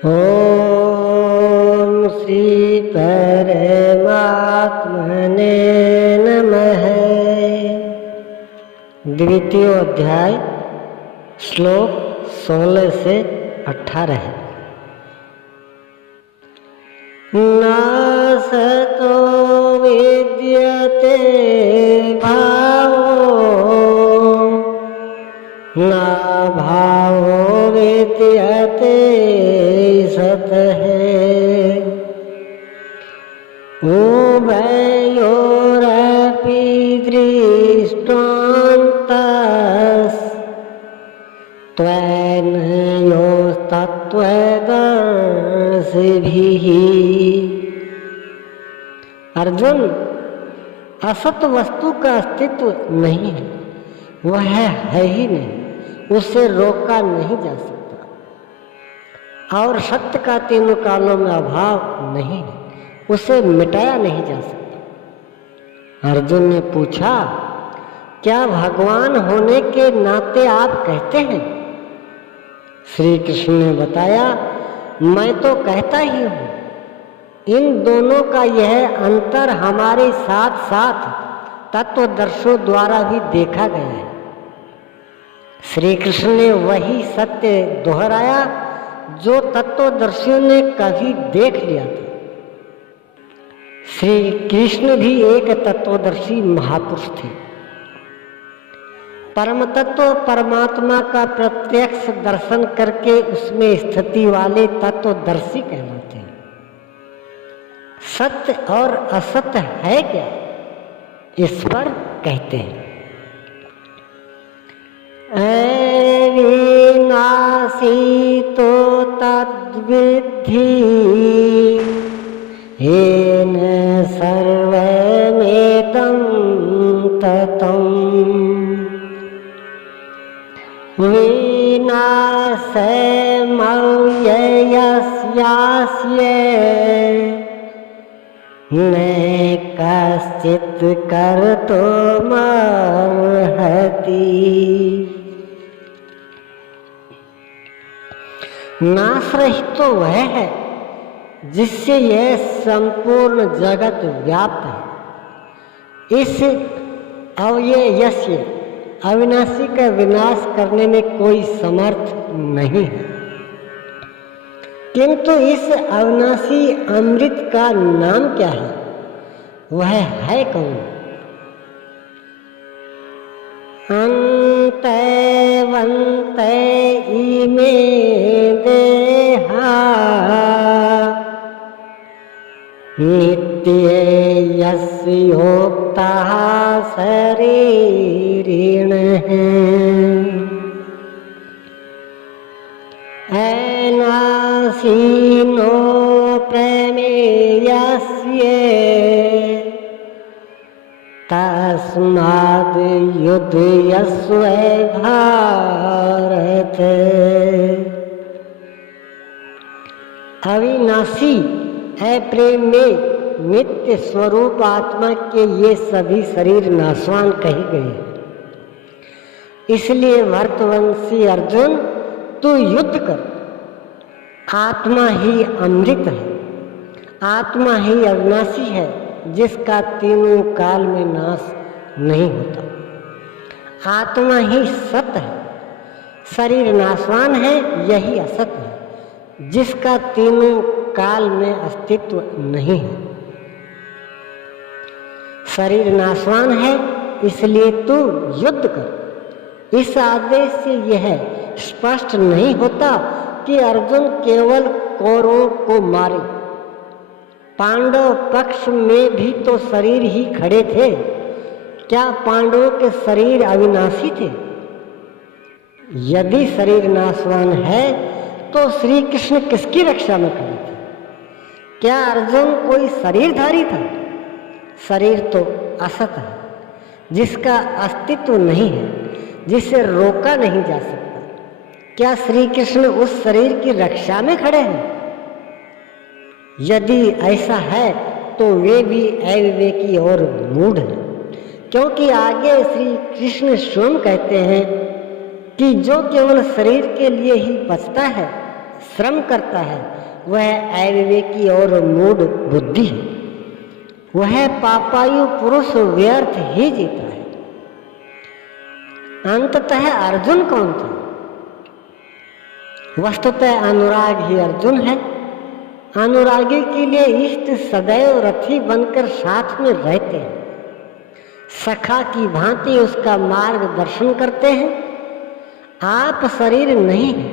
ओम श्री परमात्मने नमः। द्वितीय अध्याय श्लोक 16 से 18 है। नासतो विद्यते भावो न भावो विद्यते सत है। उभयोरपि दृष्टान्तस् त्वनयोस्तत्त्वदर्शिभिः। अर्जुन, असत वस्तु का अस्तित्व नहीं है, वह है ही नहीं, उससे रोका नहीं जा सकता। और सत्य का तीनों कालों में अभाव नहीं है, उसे मिटाया नहीं जा सकता। अर्जुन ने पूछा, क्या भगवान होने के नाते आप कहते हैं? श्री कृष्ण ने बताया, मैं तो कहता ही हूँ। इन दोनों का यह अंतर हमारे साथ साथ तत्वदर्शियों द्वारा भी देखा गया है। श्री कृष्ण ने वही सत्य दोहराया जो तत्वदर्शियों ने कभी देख लिया था। श्री कृष्ण भी एक तत्वदर्शी महापुरुष थे। परम तत्व परमात्मा का प्रत्यक्ष दर्शन करके उसमें स्थिति वाले तत्वदर्शी कहलाते हैं। सत्य और असत्य है क्या, इस पर कहते हैं, अविनाशी तो तद्विद्धि येन सर्वमेतं ततं। विनाशमव्ययस्यास्य न कश्चित् कर्तुमर्हति। नाश रहित तो वह है जिससे यह संपूर्ण जगत व्याप्त है। इस अव्ययस्य अविनाशी का विनाश करने में कोई समर्थ नहीं है, किंतु इस अविनाशी अमृत का नाम क्या है, वह है कौन? अंतवन्ते इमे देहा नित्ये यस्योक्तः शरीरिणः। अनासीनो प्रमेयस्य तस्माद् युध्यस्व भारत। अविनाशी अप्रेम में नित्य स्वरूप आत्मा के ये सभी शरीर नाशवान कहे गए। इसलिए भरतवंशी अर्जुन, तू युद्ध कर। आत्मा ही अमृत है, आत्मा ही अविनाशी है, जिसका तीनों काल में नाश नहीं होता। आत्मा ही सत्य है, शरीर नाशवान है, यही असत है, जिसका तीनों काल में अस्तित्व नहीं है। शरीर नाशवान है, इसलिए तू युद्ध कर। इस आदेश से यह स्पष्ट नहीं होता कि अर्जुन केवल कौरवों को मारे। पांडव पक्ष में भी तो शरीर ही खड़े थे। क्या पांडवों के शरीर अविनाशी थे? यदि शरीर नाशवान है तो श्री कृष्ण किसकी रक्षा में खड़े थे? क्या अर्जुन कोई शरीरधारी था? शरीर तो असत है, जिसका अस्तित्व नहीं है, जिसे रोका नहीं जा सकता। क्या श्री कृष्ण उस शरीर की रक्षा में खड़े हैं? यदि ऐसा है तो वे भी अविवेकी और मूढ़ हैं, क्योंकि आगे श्री कृष्ण स्वयं कहते हैं कि जो केवल शरीर के लिए ही बचता है श्रम करता है वह अविवेकी और मूढ़ बुद्धि है। वह पापायु पुरुष व्यर्थ ही जीता है। अंततः अर्जुन कौन था? वस्तुतः अनुराग ही अर्जुन है। अनुरागी के लिए इष्ट सदैव रथी बनकर साथ में रहते हैं, सखा की भांति उसका मार्गदर्शन करते हैं। आप शरीर नहीं है,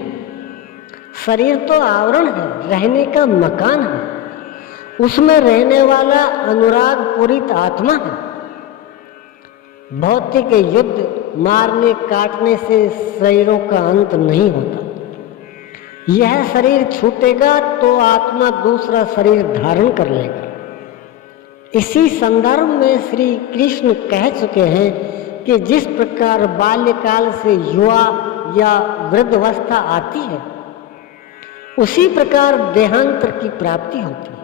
शरीर तो आवरण है, रहने का मकान है, उसमें रहने वाला अनुराग पूरित आत्मा है। भौतिक युद्ध मारने काटने से शरीरों का अंत नहीं होता। यह शरीर छूटेगा तो आत्मा दूसरा शरीर धारण कर लेगा। इसी संदर्भ में श्री कृष्ण कह चुके हैं कि जिस प्रकार बाल्यकाल से युवा या वृद्धावस्था आती है, उसी प्रकार देहांतर की प्राप्ति होती है।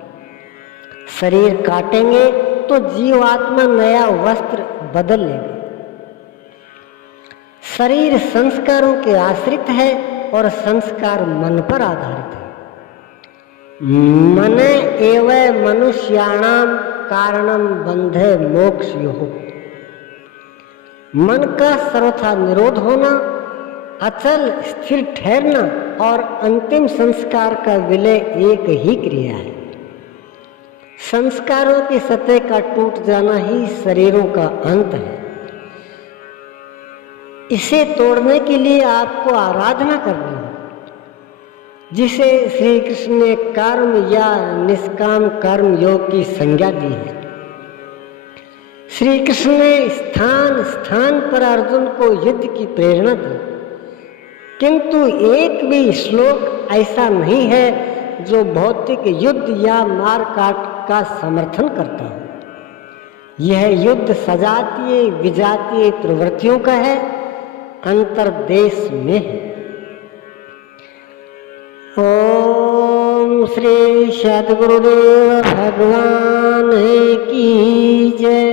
शरीर काटेंगे तो जीवात्मा नया वस्त्र बदल लेगा। शरीर संस्कारों के आश्रित है और संस्कार मन पर आधारित है। मने एव मनुष्याणाम कारणम बंधे मोक्ष योः। मन का सर्वथा निरोध होना, अचल स्थिर ठहरना और अंतिम संस्कार का विलय एक ही क्रिया है। संस्कारों की सतह का टूट जाना ही शरीरों का अंत है। इसे तोड़ने के लिए आपको आराधना करनी है, जिसे श्री कृष्ण ने कर्म या निष्काम कर्म योग की संज्ञा दी है। श्री कृष्ण ने स्थान स्थान पर अर्जुन को युद्ध की प्रेरणा दी, किंतु एक भी श्लोक ऐसा नहीं है जो भौतिक युद्ध या मार काट का समर्थन करता हो। यह युद्ध सजातीय विजातीय प्रवृत्तियों का है, अंतर्देश में है। ओम श्री सद्गुरुदेव भगवान की जय।